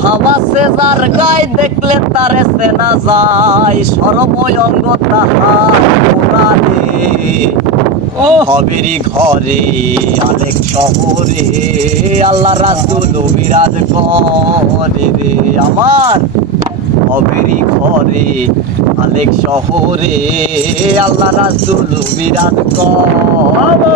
ভাবা সে যার গায়ে দেখলে তারে চেনা যায়, সর্বঙ্গ তাহার পুরাণে। হবেরি ঘরে আলেক শহরে আল্লাহ রাসূল বিরাজ করে রে আমার। হবেরি ঘরে আলেক শহরে আল্লাহ রাসূল বিরাজ করে।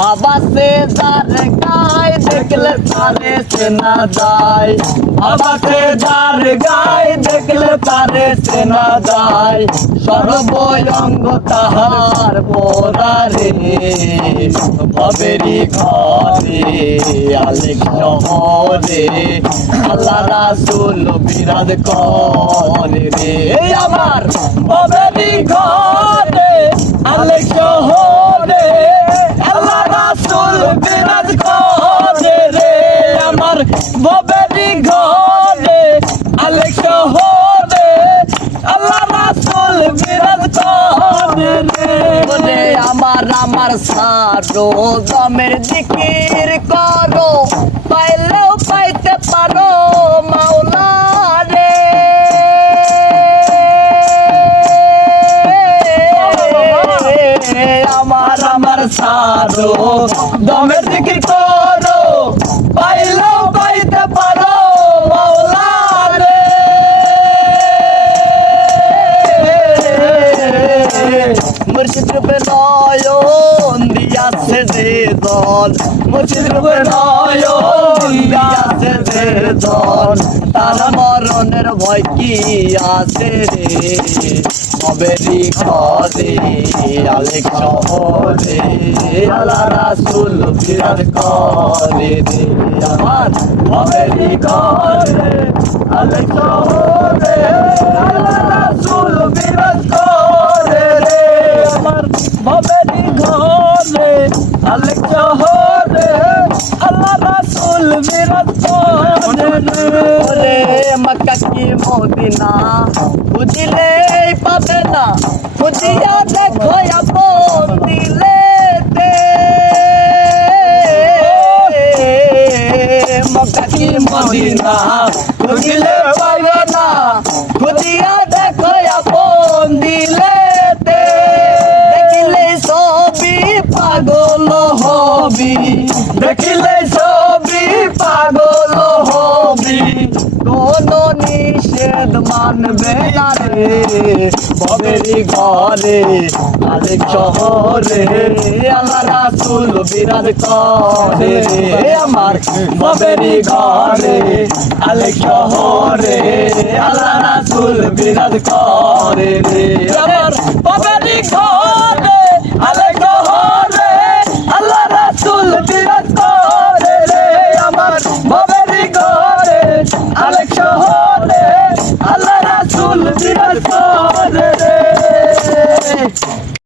বাবা সে যার গায়ে দেখলে তারে চেনা যায়, বাবা সে যার গায়ে দেখলে তারে চেনা যায়, সর্বঙ্গ তাহার পরারে। ভবেরি ঘরে আলেক শহরে আল্লাহ রাসূল বিরাজ করে রে আমার। ভবেরি ঘরে আলেক শহরে আল্লাহ রাসূল বিরাজ করে রে আমার। ভবেরি ঘরে আলেক শহরে আল্লাহ রাসূল বিরাজ করে রে। বলে আমার আমার সারো দমের জিকির করো, পাইলেও পাইতে পারো মাওলা রে। আমার আমার সারো দমের জিকির করো, পাইলেও পাইতে পারো মাওলা রে। মুর্শিদ রূপে নয়ন দিয়াছে যে দল, মুর্শিদ রূপে নয়ন দিয়াছে যে দল, তার মরণের ভয় কি আছে রে। ভবেরি ঘরে আলেক শহরে আল্লাহ রাসূল বিরাজ করে রে আমার। ভবেরি ঘরে আলেক শহরে আল্লাহ রাসূল বিরাজ করে রে আমার। ভবেরি ঘরে আলেক শহরে আল্লাহ রাসূল বিরাজ করে রে। মক্কা কি মদিনা খুঁজিলে পাবে না, খুঁজিয়া দেখো আপন দিলেতে। মক্কা কি মদিনা খুঁজিলে পাবে না, খুঁজিয়া দেখো আপন দিলেতে। দেখিলে ছবি পাগল হবি, দেখিলে ছবি পাগল হবি, কোনো নিষেধ মানবে না রে। ভবেরি ঘরে আলেক শহরে আল্লাহ রাসূল বিরাজ করে রে আমার। ভবেরি ঘরে আলেক শহরে আল্লাহ রাসূল বিরাজ করে রে আমার। ভবেরি ঘরে আলেক শহরে আল্লাহ রাসূল বিরাজ করে রে আমার। ভবেরি ঘরে আলেক শহরে